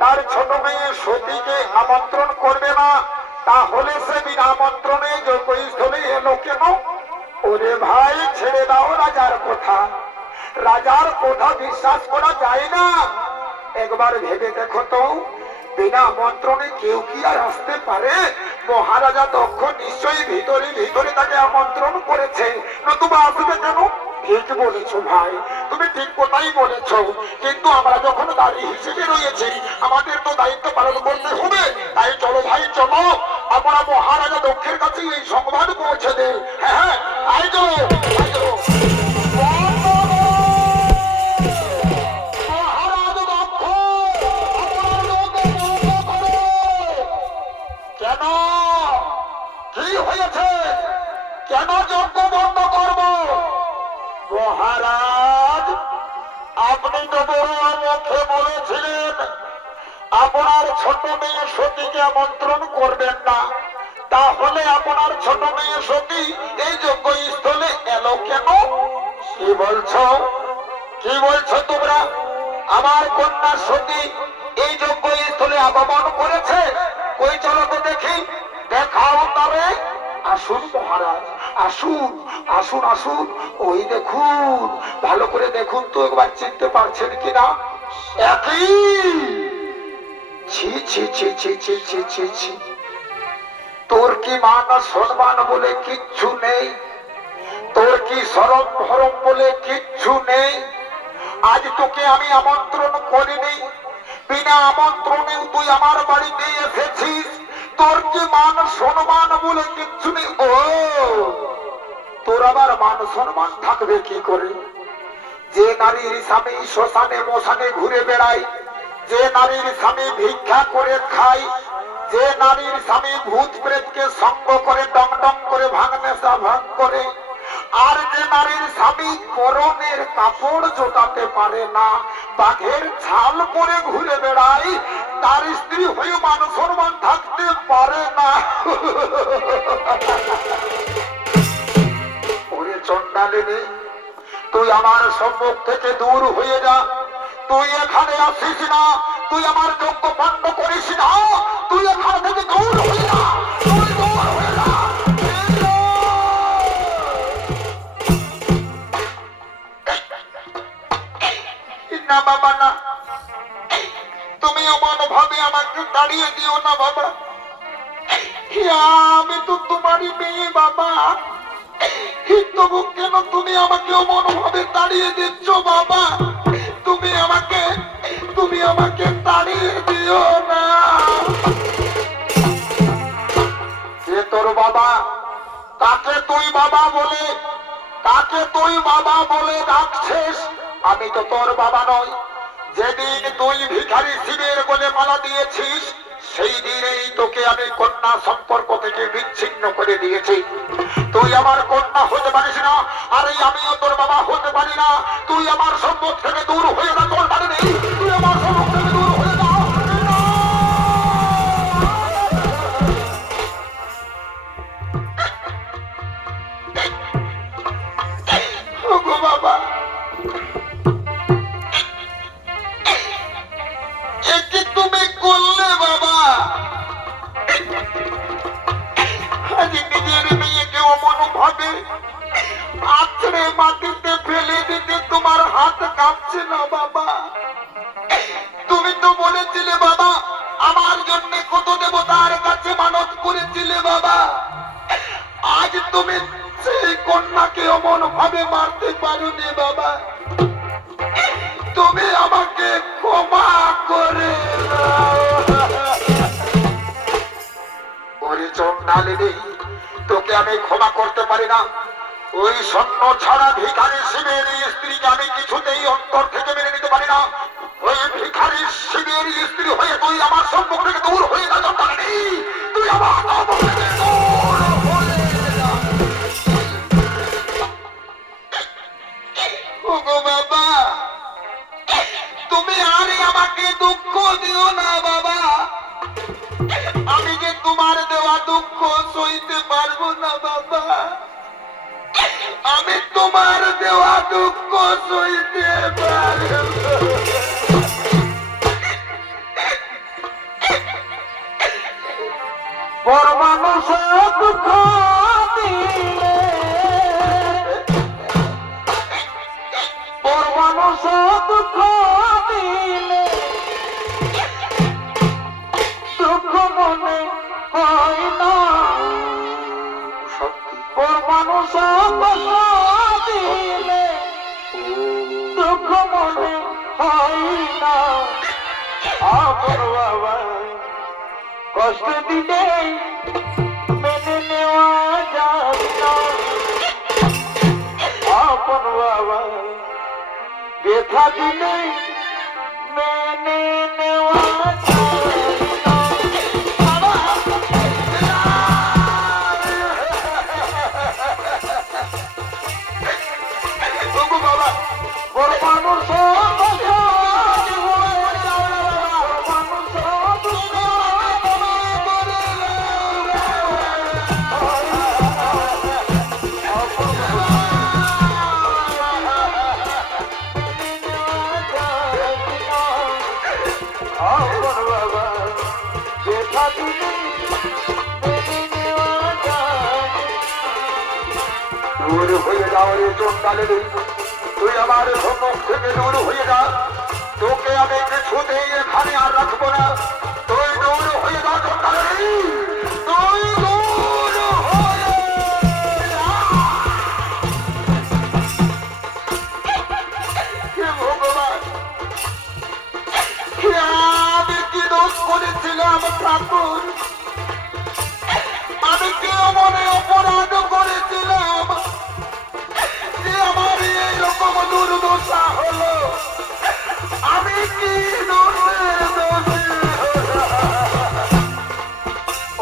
তার ছোট মেয়ে সতীকে আমন্ত্রণ করবে না, তাহলে সে বিনা আমন্ত্রণে যজ্ঞস্থলে এলো কেন? ওরে ভাই, ছেড়ে দাও রাজার কথা। রাজার কথা বিশ্বাস করা যায় না। একবার ভেবে দেখো তো, বিনা আমন্ত্রণে কেউ কি আর আসতে পারে? মহারাজা দক্ষ নিশ্চয়ই ভিতরে ভিতরে তাকে আমন্ত্রণ করেছে, নতুবা আসবে কেন? ঠিক বলেছো ভাই, তুমি ঠিক কথাই বলেছো। কিন্তু আমরা যখন দাঁড়ি হিসেবে রয়েছি, আমাদের তো দায়িত্ব পালন করতে হবে। তাই চলো ভাই, চলো আমরা মহারাজা দক্ষের কাছে এই সংবাদ পৌঁছে দে। হ্যাঁ হ্যাঁ, আই চলো, আই চলো। কেন? কি হয়েছে? কেন যজ্ঞ বন্ধ করব? মহারাজ, আপনি তো বড় মুখে বলেছিলেন আপনার ছোট মেয়ে সতীকে আমন্ত্রণ করবেন না, তাহলে আপনার ছোট মেয়ে সতী এই যজ্ঞস্থলে এলো কেন? কি বলছো? কি বলছো তোমরা? আমার কন্যা সতী এই যজ্ঞস্থলে আগমন করেছে? কই চলো তো দেখি, দেখাও তারে। আসুন মহারাজ, আসুন আসুন আসুন। ওই দেখুন, ভালো করে দেখুন তো, একবার চিনতে পারছেন কিনা? একই। ছি ছি ছি ছি ছি ছি ছি ছি, তোর কি মান সম্মান বলে কিচ্ছু নেই? তোর কি শরম ভরম বলে কিচ্ছু নেই? আজ তোকে আমি আমন্ত্রণ করিনি, বিনা আমন্ত্রণেও তুই আমার বাড়িতে এসেছিস। তোর কি মান সম্মান বলে কিচ্ছু নেই? ও, তোর আবার মান সম্মান থাকবে কি করে? যে নারীর স্বামী শ্মশানে মশানে ঘুরে বেড়ায়, যে নারীর স্বামী ভিক্ষা করে খায়, যে নারীর স্বামী ভূত প্রেতকে সঙ্গ করে ডং ডং করে ভাঙনেশা ভাঙ করে, আর যে নারীর স্বামী পরনের কাপড় জোটাতে পারে না, বাঘের ছাল পরে ঘুরে বেড়ায়, তার স্ত্রী হয়ে মান সম্মান থাকতে পারে না। ওরে চন্ডালিনী, তুই আমার সম্মুখ থেকে দূর হয়ে যা। তুই এখানে আসিস না, তুই আমার যজ্ঞ ভঙ্গ করিস না। তুই এখান থেকে দূর হয়ে যা, তুই দূর হয়ে যা। না বাবা, না, তুমি অমন ভাবে আমাকে তাড়িয়ে দিও না বাবা। আমি তো তোমারই মেয়ে বাবা, তবু কেন তুমি আমাকে অমন ভাবে তাড়িয়ে দিচ্ছ বাবা? তুমি আমাকে তাড়িয়ে দিও না। কে তোর বাবা? তাকে তুই বাবা বলে ডাকছিস? আমি তো তোর বাবা নই। যেদিন তুই ভিখারি শিবের বলে মালা দিয়েছিস, সেই দিনেই তোকে আমি কন্যা সম্পর্ক থেকে বিচ্ছিন্ন করে দিয়েছি। তুই আমার কন্যা হতে পারিস না, আর আমিও তোর বাবা হতে পারি না। তুই আমার সম্মুখ থেকে দূর হয়ে যা, তোর বাড়ি নেই। তুই আমার সম্মুখ থেকে দূর হয়ে যা। বাবা, একে তুমি করলে বাবা? আজ নিজের মেয়েকে অমন ভাবে আছড়ে মাটিতে ফেলে দিতে তোমার হাত হাত কাঁপছে না বাবা। তুমি তো বলেছিলে বাবা, আমার জন্য কত দেবতার কাছে মানত করেছিলে বাবা। আজ তুমি সেই কন্যাকে অমন ভাবে মারতে পারোনি বাবা। তুমি আমাকে ক্ষমা করে দাও। ওরে চন্ডালিনী, তোকে আমি ক্ষমা করতে পারি না। ওই স্বর্ণ ছাড়া ভিখারি শিবের স্ত্রীকে আমি কিছুতেই অন্তর থেকে মেনে নিতে পারি না। ওই ভিখারি শিবের স্ত্রী হয়ে তুই আমার সম্মুখ থেকে দূর হয়ে যা চন্ডালিনী। তুই আমার সম্মুখ থেকে দূর হয়ে যা। ওগো বাবা, তুমি আরে আমাকে দুঃখ দিও না বাবা। আমি যে তোমার দেওয়া দুঃখ সইতে পারবো না বাবা। আমি তোমার দেওয়া দুঃখ সইতে পারবো। পর মানুষ দুঃখ দিলে, পর মানুষ দুঃখ দিলে দুঃখ মনে হয় না। পর মানুষ কষ্ট দিলে দুঃখ মনে হয় না। আপন বাবা কষ্ট দিলে মেনে নেওয়া যায় না। আপন বাবা ব্যথা দিলে মেনে নেওয়া যায় না। ওগো বাবা, বড় মানুষ দূর হয়ে যাও রে চন্ডালিনী। তুই আমার সম্মুখ থেকে দূর হয়ে যা। তোকে আমি কিছুতেই এখানে আর রাখবো না। তুই দূর হয়ে যা চন্ডালিনী। তুই দূর হয়ে যা। হে ভগবান, হে আমি কি দোষ করেছিলাম ঠাকুর? আমি কি মনে অপরাধ করেছিলাম যে আমার এইরকম দুর্দশা হলো? আমি কি দোষের দোষী?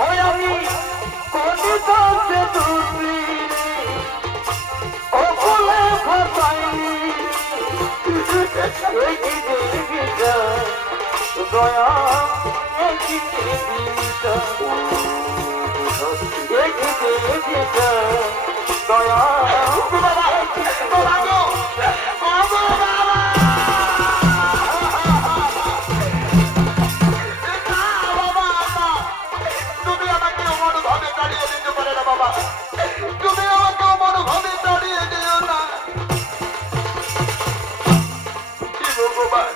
ওই আমি কোন দোষে দোষী ও বলে ভাসাইনি। এই কি দেবিটা দয়া, এই কি দেবিটা, এই কি দেবিটা দয়া। তুমি আমাকে অমন ভাবে তাড়িয়ে দিতে পারে না বাবা। তুমি আমাকে অমন ভাবে তাড়িয়ে দিও না। কি ভগবান,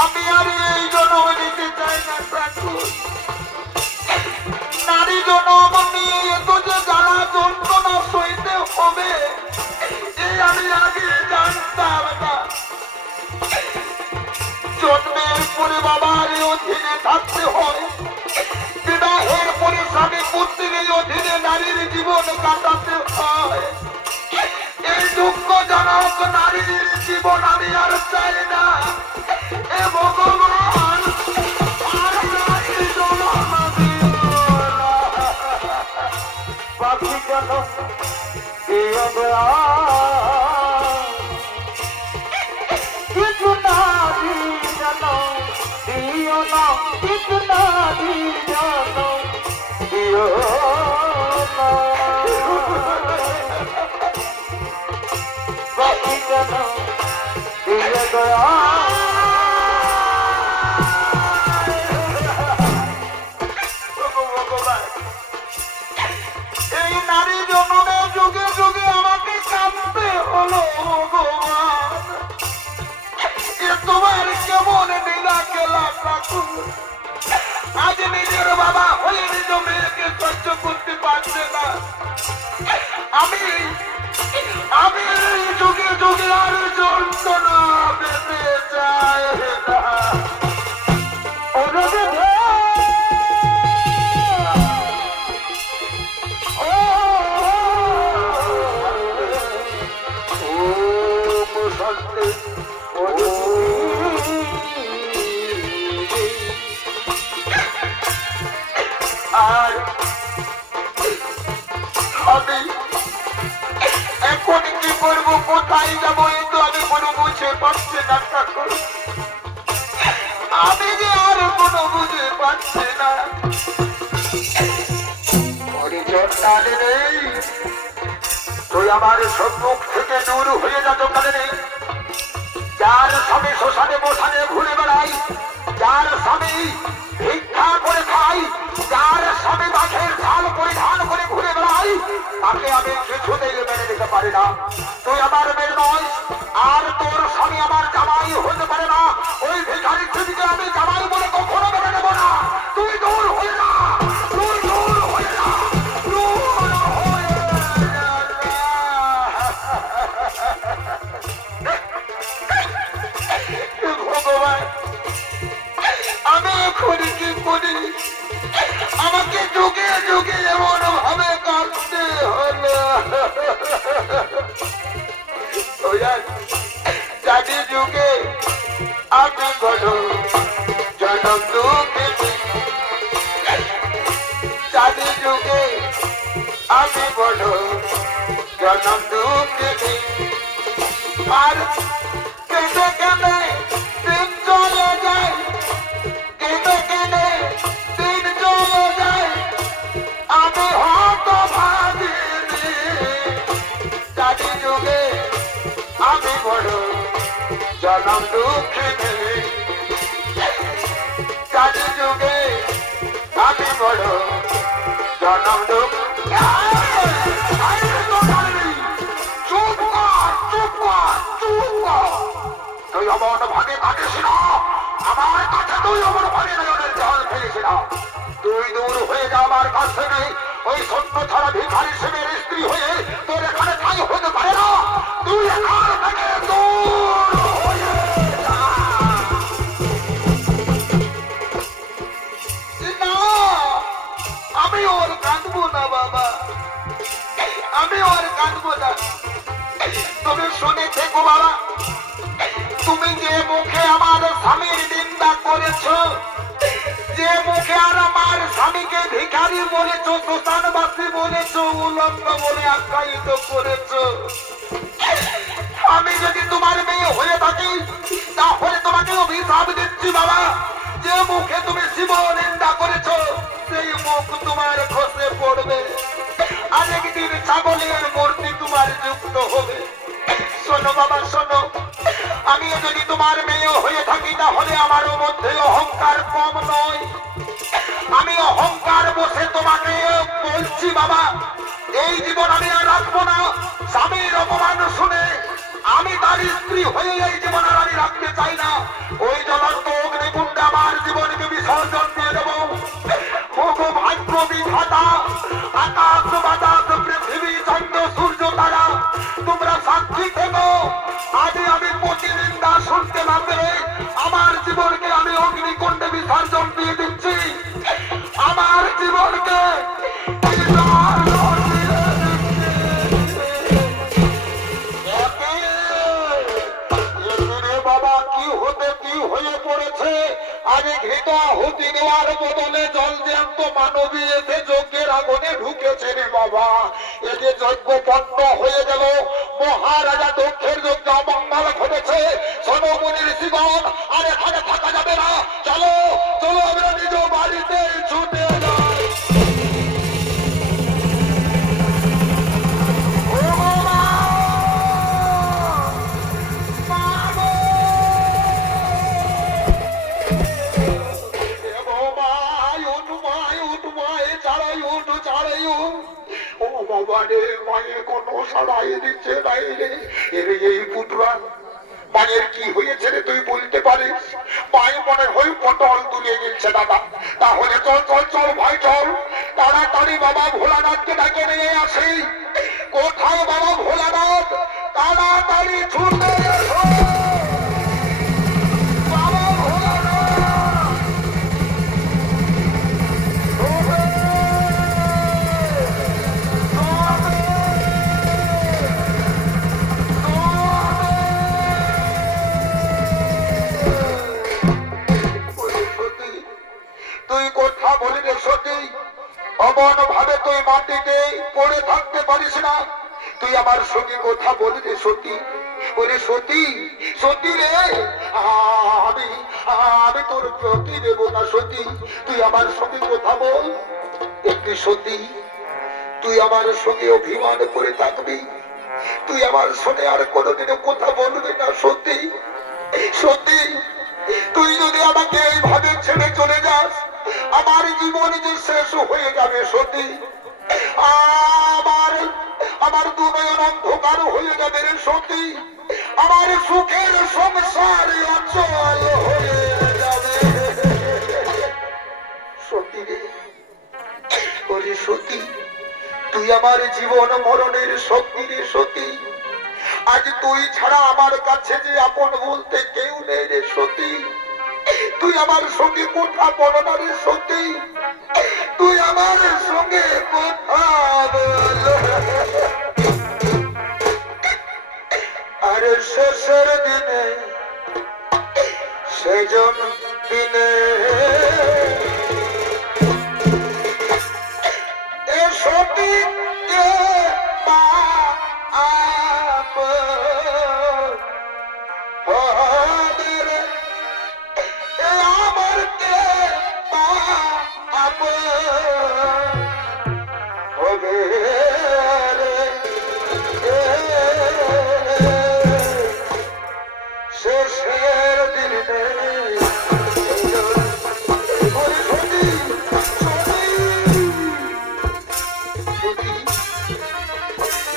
আমি আর এই জন্ম নিতে চাই না ঠাকুর। নারী জন্ম নিয়ে এত যে জ্বালা যন্ত্রণা সইতে হবে এই আমি আগে জানতাম না। জন্মের পরে বাবার অধীনে থাকতে হয়, বিবাহের পরে স্বামী পুত্রের অধীনে নারীর জীবন কাটাতে হয়। এই দুঃখজনক নারীর জীবন আমি আর চাই না। এ ভগবান, আর নারীর জন্ম দিও না। পাখি কেন দিও গয়া, কিছু নারী যেন দিও না, কিছু নারী যেন দিও না। পাখি কেন দিও গয়া, ভগবান, এই নারী জন্মে যুগে যুগে আমাকে কাঁদতে হলো। ভগবান, এ তোমার কেমন নীলা খেলা ঠাকুর, আজ নিজের বাবা হয়ে নিজ মেয়েকে সহ্য করতে পারছে না। আমি আমি যুগে যুগে আর যন্ত্রণা পেতে চাই না। আর আমি এখন কি করবো, কোথায় যাবো, এই তো আমি কোনো বুঝে পাচ্ছি না ঠাকুর। আমি যে আর কোনো বুঝে পাচ্ছি না। হরিচন্দ্রানী নেই, তুই আমার সম্মুখ থেকে দূর হয়ে যা চন্দ্রানী নেই। যার স্বামী শ্মশানে মশানে ঘুরে বেড়াই, যার স্বামী ভিক্ষা করে খাই, যার স্বামী বাঘের ঝাল পরিধান করে ঘুরে বেড়াই, তাকে আমি কিছুতেই মেনে নিতে পারি না। তুই আমার মেয়ে নয়, আর তোর স্বামী আমার জামাই হতে পারে না। ওই ভিখারি ছেলেকে আমি জামাই বলে কখনো মেনে নেব না। তুই দূর হয়ে যা, তুই দূর হয়ে যা, দূর হয়ে যা। ভগবান, আমি এখন কি করি? আমাকে যুগে যুগে এমন ভাবে কাঁদতে হলো। জানি যুগে আমি বড় জনম দুঃখিনী, জানি যুগে আমি বড় জনম দুঃখিনী। আর কেঁদে কেঁদে দিন চলে যায়, কেঁদে কেঁদে দিন চলে যায়, আমি হয়তো ভাবিনি জানি যুগে আমি বড় জনম দুঃখিনী, জানি যুগে আমি বড় জনম দুঃখিনী। চুপ কর, চুপ কর, চুপ কর। তুই অমন ভাগে কাটিস না, আমার কাছে তুই অমন ভাগে নজরের জল ফেলিস না। তুই দূর হয়ে যা আমার কাছ থেকে। ওই সত্য ছাড়া ভিখারি সেবের স্ত্রী হয়ে তোর এখানে ঠাই হতে পারে না। তুই এখান থেকে দূর হয়ে যা। না, আমি ওর কাঁদবো না বাবা, আমি ওর কাঁদবো না। তুমি শুনে থেকো বাবা, তুমি যে মুখে আমার স্বামীর নিন্দা করেছো, যে মুখে আর আমার স্বামীকে ভিখারি বলেছো, শ্মশানবাসী বলেছো, উলঙ্গ বলে আখ্যায়িত করেছো, আমি যদি তোমার মেয়ে হয়ে থাকি তাহলে তোমাকে অভিশাপ দিচ্ছি বাবা। যে মুখে তুমি শিব নিন্দা করেছো, সেই মুখ তোমার খসে পড়বে, আরেকদিন ছাগলের মূর্তি তোমার যুক্ত হবে। শোনো বাবা শোনো, আমি যদি তোমার মেয়ে হয়ে থাকি তাহলে আমার মধ্যে অহংকার কম নয়। আমি অহংকার বসে তোমাকে বলছি বাবা, এই জীবন আমি আর রাখবো না। স্বামীর অপমান শুনে আমি তার স্ত্রী হয়ে এই জীবন আর আমি রাখতে চাই না। ওই জ্বলন্ত অগ্নিকুণ্ডে আমার জীবনকে বিসর্জন দিয়ে দেবো। ওগো ভাগ্য বিধাতা, আকাশ বাতাস পৃথিবী চন্দ্র সূর্য তারা, তোমরা সাক্ষী থেকো। আজ আমি প্রতিনিন্দা শুনতে না পেরে আমার জীবনকে আমি অগ্নিকুণ্ডে বিসর্জন দিয়ে দিচ্ছি। আমার জীবনকে বাবা কি হতে কি হয়ে পড়েছে। আগে ঘৃত আহুতি দেওয়ার বদলে জল জ্যান্ত মানবী এসে যজ্ঞের আগুনে ঢুকেছে রে বাবা। এতে যজ্ঞ পণ্য হয়ে গেল, মহারাজা দক্ষের যজ্ঞ অমঙ্গল ঘটেছে। সনমুনি ঋষিগণ আর এখানে থাকা যাবে না, চলো চলো আমরা নিজ বাড়িতে ছুটে যাই। ও বাবা রে মা, মায়ে কোনো সাড়াই দিচ্ছে নাই রে। এরে এই পুটরা, মায়ের কি হয়েছে রে তুই বলতে পারিস? মায়ে মনে হয় পটল তুলে গেছে দাদা। তাহলে চল চল চল ভাই চল, তাড়াতাড়ি বাবা ভোলানাথকে ডাকে নিয়ে আসি। কোথায় বাবা ভোলানাথ? তাড়াতাড়ি ছুটে এসো বাবা ভোলানাথ। তুই কথা বলি রে সতী, অমন ভাবে তুই মাটিতে পড়ে থাকতে পারিস না। তুই আমার সঙ্গে কথা বলি রে সতী। ওরে সতী, সতী রে, আমি আমি তোর প্রতি দেব না সতী। তুই আমার সঙ্গে কথা বল একটি সতী। তুই আমার সঙ্গে অভিমান করে থাকবি, তুই আমার সঙ্গে আর কোনোদিনও কথা বলবি না সতী। সতী, তুই যদি আমাকে এইভাবে ছেড়ে চলে যাস, আমার জীবন যে শেষ হয়ে যাবে সতী। আমার আমার দুনয়ন অন্ধকার হয়ে যাবে রে সতী। আমার সুখের সংসার অচল হয়ে যাবে সতী রে। ওরে সতী, তুই আমার জীবন মরণের শক্তি রে সতী। আজ তুই ছাড়া আমার কাছে যে আপন বলতে কেউ নেই রে সতী। তুই আমার সঙ্গে কথা বল না রে সতী। তুই আমার সঙ্গে কথা বল। আরে শেষের দিনে সেজন দিনে এ সতী কে মা আপ হবে রে। এ আমার কে মা আপ হবে রে। শেষের দিনে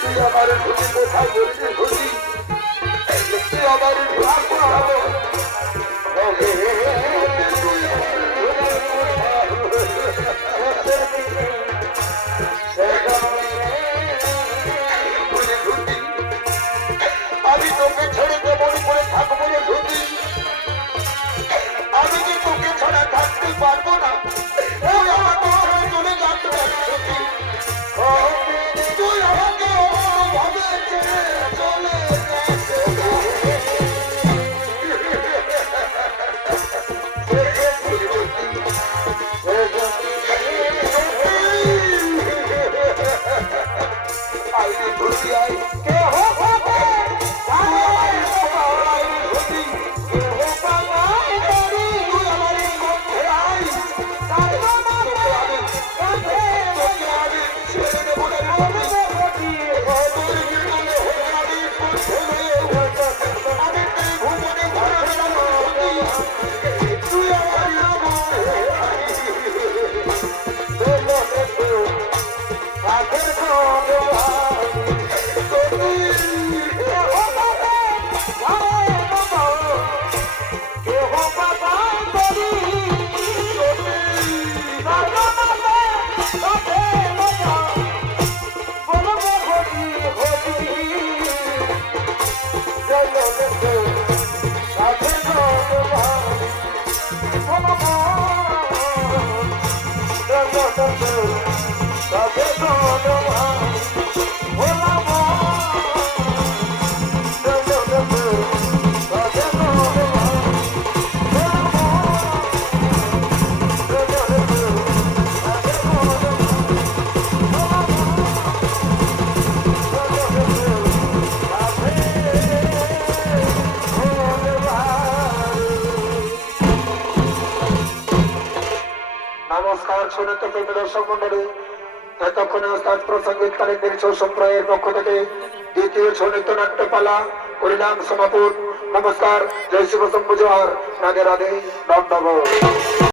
তুই আমার সঙ্গে কথা বলতে সতী। তুই আমার আমি তোকে ছেড়ে কেমন করে থাকবো রে সতী। আমি যে তোকে ছাড়া থাকতে পারবো না। ওই আমাকে ছেড়ে চলে যাচ্ছে সতী। তুই আমাকে ভাবে ছেড়ে চলে যাচ্ছে। আইনি ধুতি আই কে হো বাবা আই সতী। কে হো বাবা তুই আমার মধ্যে আই। তাই বাবা আমি তোকে আমি ছেড়ে দেব না সতী। তোর জীবনে হয়ে আমি আমি তুই ভুবনে ঘরে গেলাম সতী। তুই আমার নমস্কার শুনে তো প্রেমী দর্শক মন্ডলী, এতক্ষণে ওস্তাদ প্রসঙ্গিক তারিখের সম্প্রদায়ের পক্ষ থেকে দ্বিতীয় ছৌ নৃত্য নাট্যপালা পরিণাম সমাপন। নমস্কার, জয় শিব শম্ভু, জোহার, রাধে রাধে, দণ্ডবোধ।